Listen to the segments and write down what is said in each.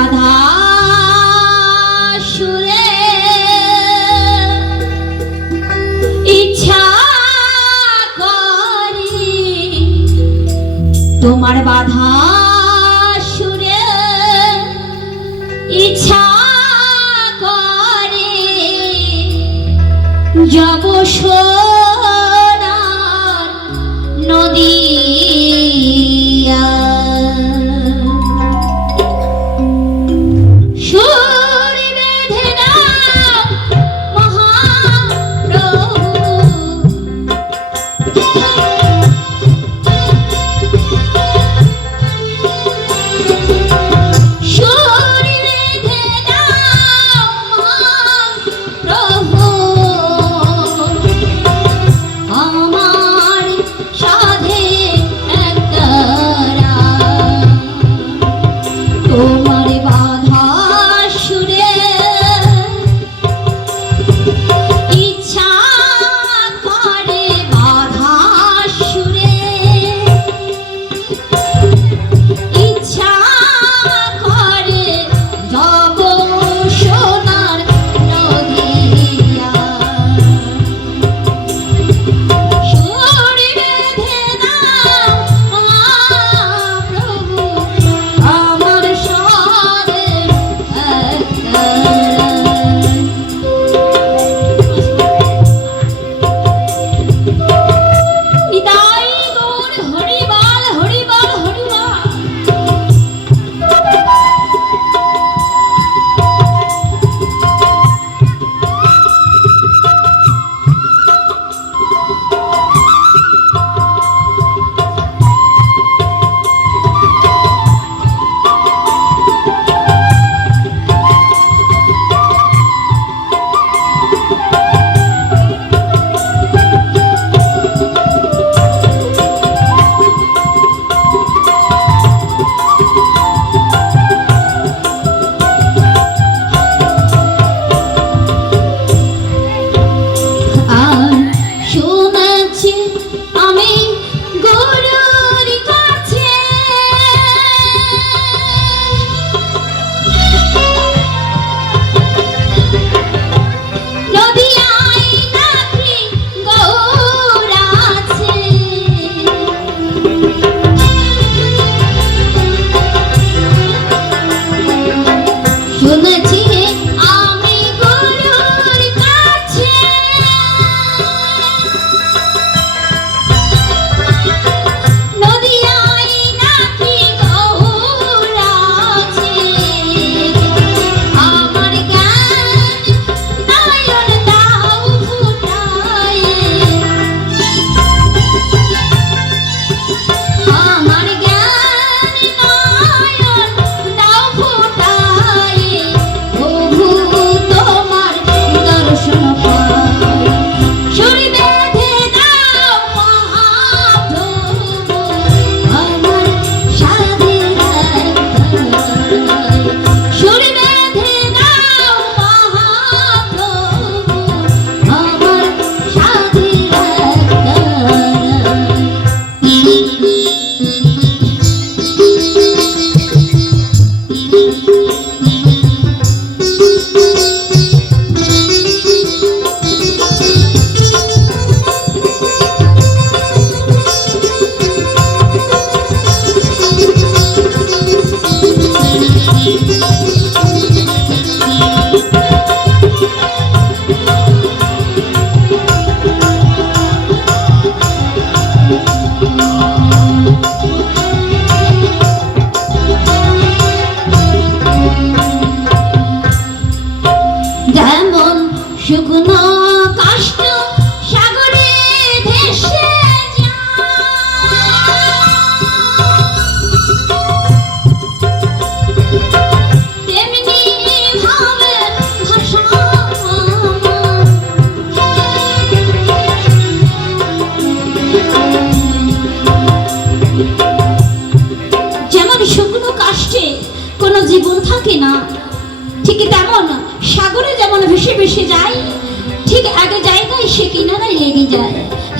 বাধা সুরে ইচ্ছা করি তোমার বাধা সুরে ইচ্ছা করে যাব সোনার নদী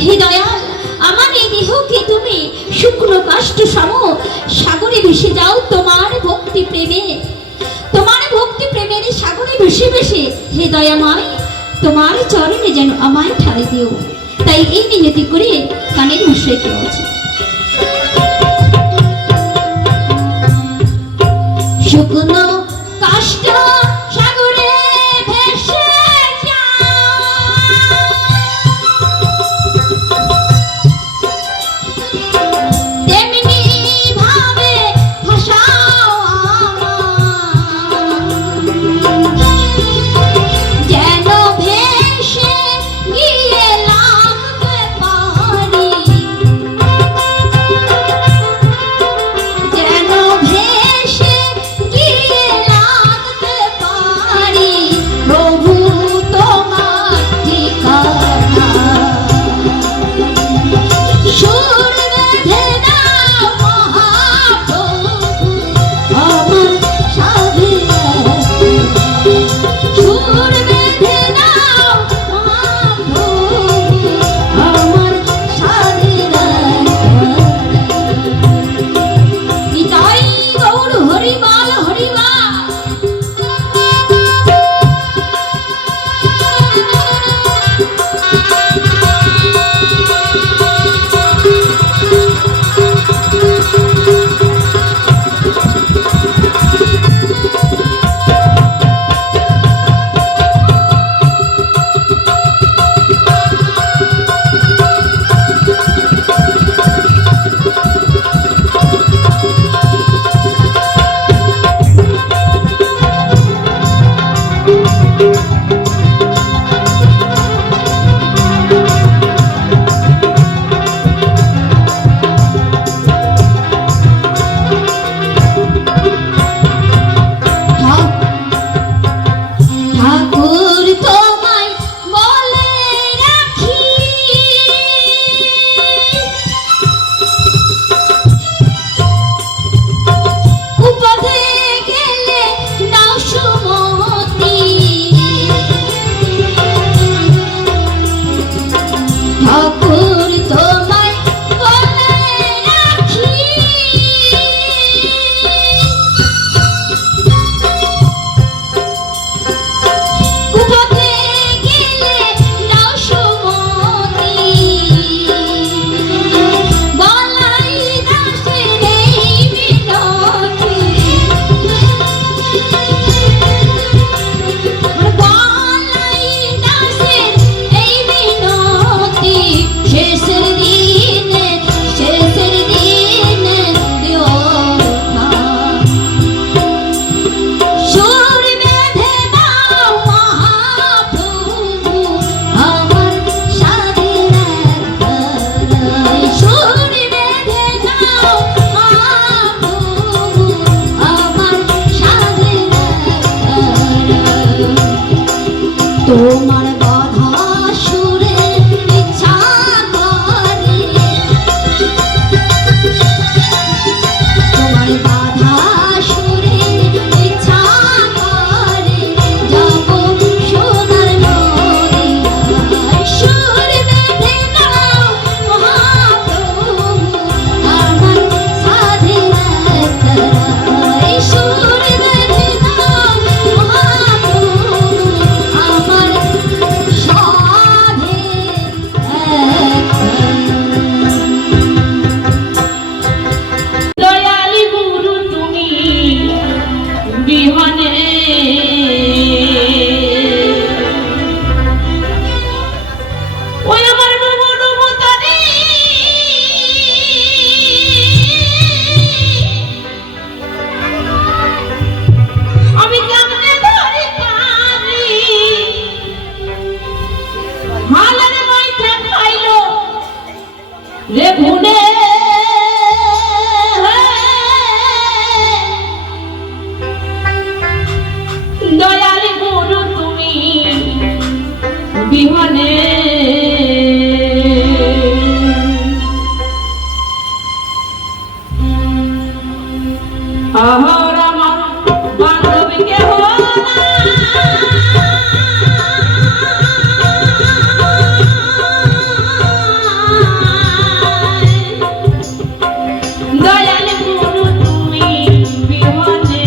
হে দয়াল, আমার এই দেহকে তুমি শুকনো কাষ্ঠ সম সাগরে ভেসে যাও তোমার ভক্তি প্রেমে। তোমার ভক্তি প্রেমের এই সাগরে ভেসে ভেসে হে দয়াময় তোমার চরণে যেন আমায় ঠাই দিও। তাই এই মিনতি করে কানের ভাষায় কেউ আছে। শুকনো কাষ্ঠ সাগরে ভেসে তেমনি ভাবে ভাষাও যেন ভেসে গিয়ে লাগতে পারি, যেন ভেসে গিয়ে লাগতে পারি প্রভু তোমার ঠিকানা। সুর বেঁধে দাও মহাপ্রভু আমার সাধে, সুর বেঁধে দাও মহাপ্রভু আমার সাধে। নিতাই গৌর হরিবাল হরিবা। ঠাকুর তোমায় বলে রাখি, উপদে গেলে নাও সুমতি। ঠাকুর তোমায় বলে রাখি, উপদে গেলে নাও সুমতি। বলাই দাসের এই মিনতি, বলাই দাসের এই মিনতি। শেষের দিনে দিও না। সুর বেঁধে দাও মহাপ্রভু আমার সাধে। সুর বেঁধে দাও মহাপ্রভু আমার সাধে। তোমার বাধা সুরে ইচ্ছা করে, তোমার বাধা সুরে ইচ্ছা করে যাব সোনার নদিয়ায়। সুর বেঁধে দাও মহাপ্রভু আমার সাধে। সুর বেঁধে দাও মহাপ্রভু আমার সাধে। দয়ালি গুরু তুমি বিহনে ওই আমার ডুবো ডুবো তারে আমি কেমনে ধরে পারি। হালের মাইথা খাইলো রে ভুনে, দয়ালি গুরু তুমি বিহনে আহর আমার বান্ধবীকে দয়ালি গুরু তুমি বিহনে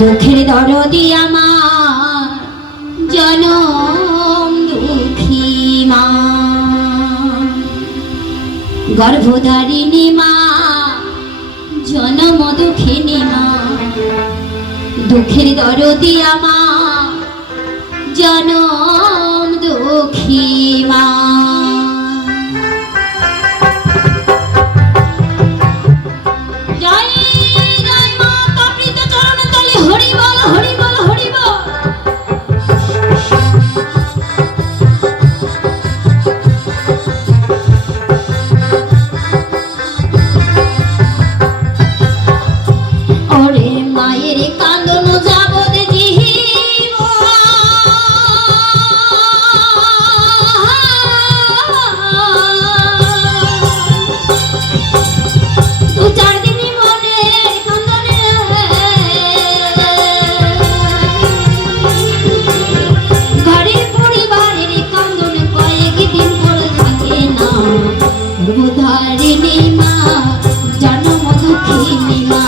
দুঃখের দরদি আমার জনম দুঃখী মা, গর্ভধারিণী মা, জনম দুঃখিনী মা, দুঃখের দরদি আমার জনম দুঃখী মা। জয় জয় মা তপ্রিত চরণ তলে হরি বল হরি বল হরি বল। ওরে মায়ের কান্দন যাবদ জীবন, দু চার দিন মনের কান্দনে ঘরের পরিবারের কান্দন কয়েকদিন পর থাকে না। গর্ভধারিণী মা, জনম দুঃখিনী মা,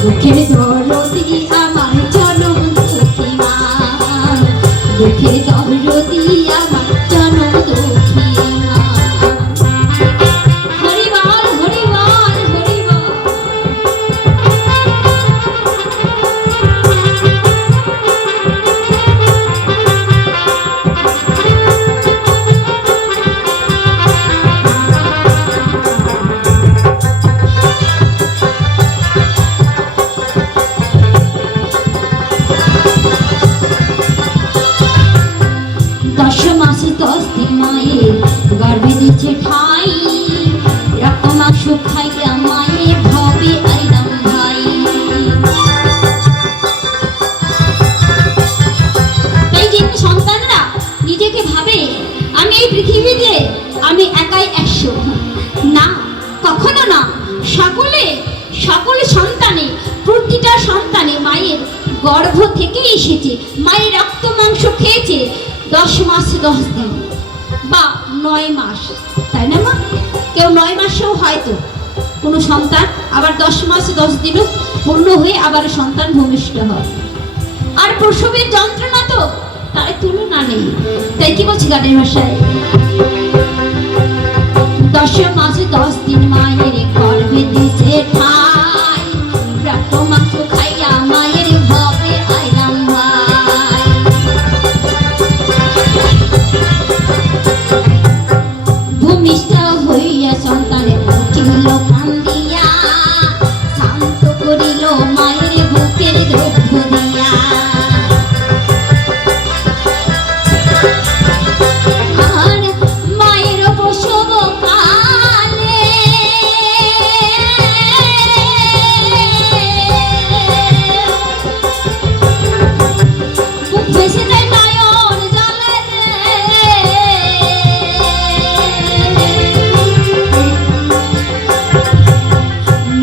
দুঃখের দরদি আমার জনম দুঃখী মা, দুঃখের দরদি আমার জনম দুঃখী মা। হরি বল হরি বল হরি বল। দশ মাসে 10 দিন মায়ের গর্ভে দিচ্ছে ঠাই, রক্ত মাংস খাইয়া মায়ের ভবে আইলাম ভাই। তাই কিন্তু সন্তানরা নিজেকে ভাবে আমি এই পৃথিবীতে আমি একাই 100, না কখনো না। সকলে সকলে সন্তানে, প্রতিটা সন্তানে মায়ের গর্ভ থেকে এসেছে, মায়ের রক্ত মাংস খেয়েছে 10 মাস 10 দিন বা 9 মাস, তাই না মা? কেউ 9 মাসেও হয়তো কোনো সন্তান, আবার 10 মাস 10 দিনও পূর্ণ হয়ে আবার সন্তান ভূমিষ্ঠ হয়। আর প্রসবের যন্ত্রণা তো তার তুলনা নেই। তাই কি বলছি গানের ভাষায়, 10 মাস 10 দিন মায়ের গর্ভে দিছে ঠাই, রক্ত মাংস খাইয়া মায়ের ভবে আইলাম ভাই। ভূমিষ্ঠ হইয়া সন্তানের উঠিল কান্দিয়া, শান্ত করিল মায়ের বুকের দুঃখ দিয়া। আর মায়ের প্রসব কালে বুক ভেসে যায় নয়ন জলে রে।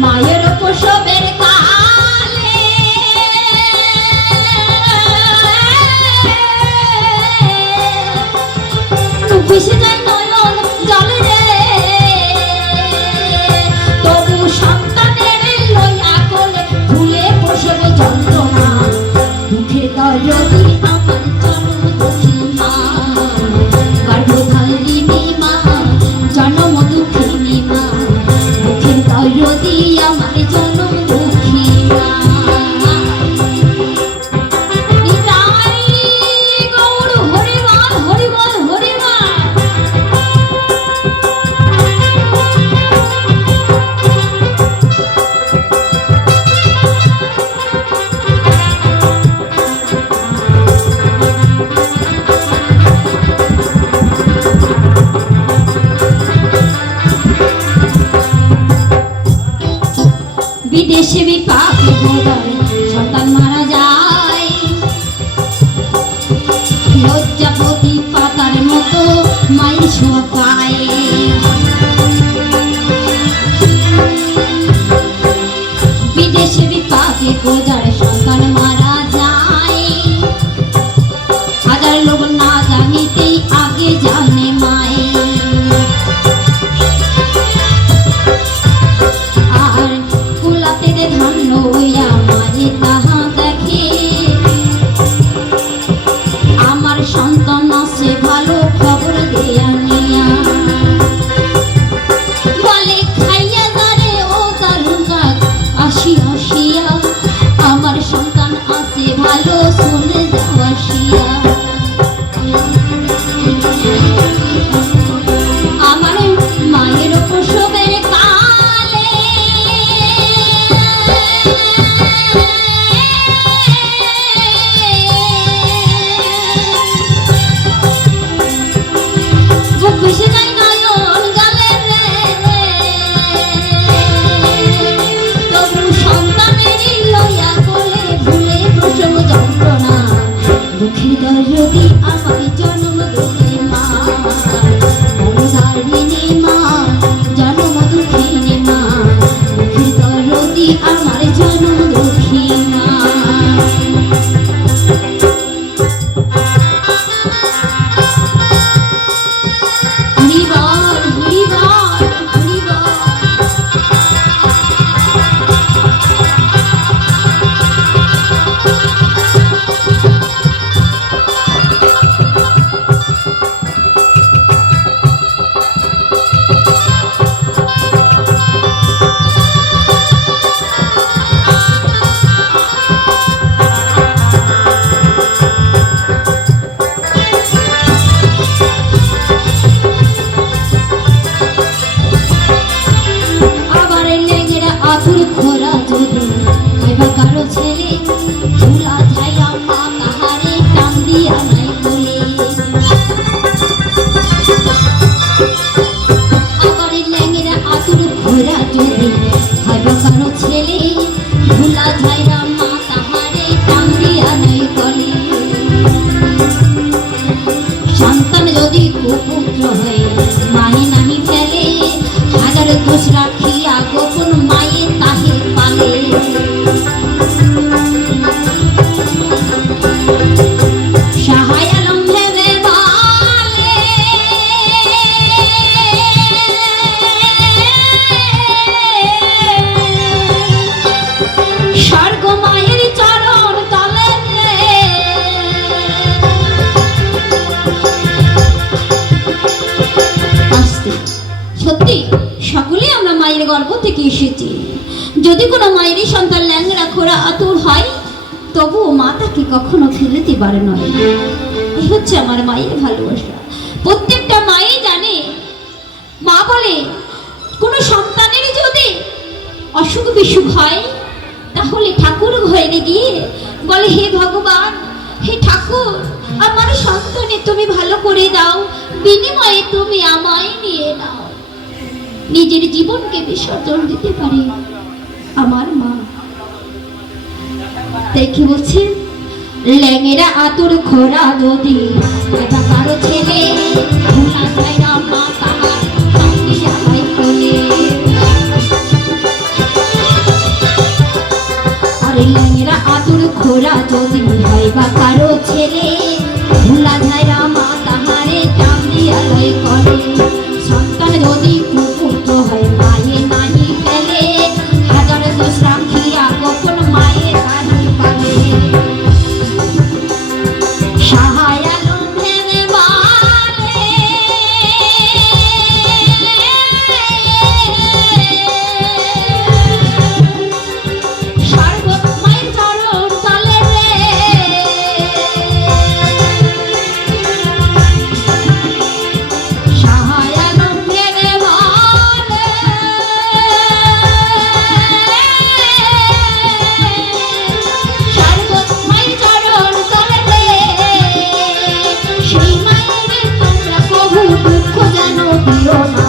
মায়ের প্রসবের কালে বুক ভেসে যায় নয়ন জলে রে। তবু সন্তানের লইয়া কোলে ভুলে প্রসব যন্ত্রণা, দুঃখের দরদি আমার জনম দুঃখী মা, গর্ভধারিণী মা, জনম দুঃখিনী মা, দুঃখের দরদি আমার জনম দুঃখী মা। নিতাই গৌর হরি বল হরি বল হরি বল। বিদেশে বিপাকে বোধহয় সন্তান মারা যায়, লজ্জাপতি পাতার মতো মায়ের ছোঁয়া পায়। বিদেশে বিপাকে গোজার সন্তান মারা যায়, হাজার লোক না জানিতেই আগে জানে মায়ে। আর কুলাতে ধন্য হইয়া মায়ে তাহা দেখে হয় কারো ছেলে ভুলা যায় না মা তাহারে টান দিয়া নাই কলে সন্তান যদি কুপুত্র হয় মায়ে নাহি ফেলে হাজার দোষ রাখিয়া গোপন মায়ে তাহে পালে সাহায় আলম ভেবে বলে স্বর্গ মায়ের চরণ তলে সত্যি সকলে আমরা মায়ের গর্ভ থেকে এসেছি যদি কোনো মায়েরই সন্তান ল্যাংড়া খোড়া আতুর হয় তবুও মা তাকে কখনো ফেলতে পারে নয় এই হচ্ছে আমার মায়ের ভালোবাসা প্রত্যেকটা মাই জানে মা বলে কোনো সন্তানের যদি অসুখ বিসুখ হয় তাহলে ঠাকুর ঘরে গিয়ে বলে হে ভগবান হে ঠাকুর আমার সন্তানে তুমি ভালো করে দাও বিনিময়ে তুমি আমায় নিয়ে নাও নিজের জীবনকে বিসর্জন দিতে পারে আমার মা তাই কি বলছে ল্যাংেরা আতুর খোরা যদি এটা কারো ছেলে ভুলা যায় না মা তাহার কান্দিয়া হয় কোলে আরে ল্যাংেরা আতুর খোরা যদি হয় বা কারো ছেলে ভুলা যায় না মা তাহারে কান্দিয়া হয় কোলে সন্তান যদি কুপুত্র হয় মায়ে নাহি ফেলে হাজার দোষ রাখিয়া গোপন মায়ে তাহি পালে সাহায় আলম ভেবে বলে স্বর্গ মায়ের চরণ তলে রে সাহায় আলম ভেবে বলে স্বর্গ মায়ের চরণ তলে রে সেই মায়ের তোমরা প্রভু দুঃখ যেন দিও না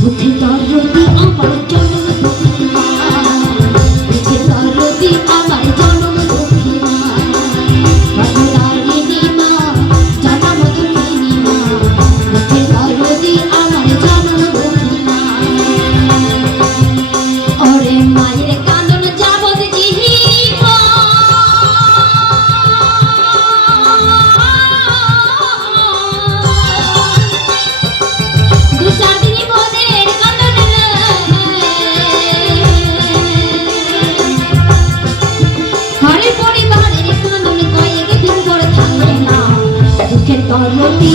বুঝে দরদি আমার জন্ম দুঃখী মা বুঝে দরদি আমার জন্ম দুঃখী মা বাদুরারিণী মা জন্ম দুঃখিনী মা বুঝে দরদি আমার জন্ম দুঃখী মা ওরে মায়ের কান্দন যাবত জীব দু চার দিনই মোদের কান্দন ঘরে পরিবারের কান্দন কয়েক দিন পর থাকবে না দুঃখের দরদি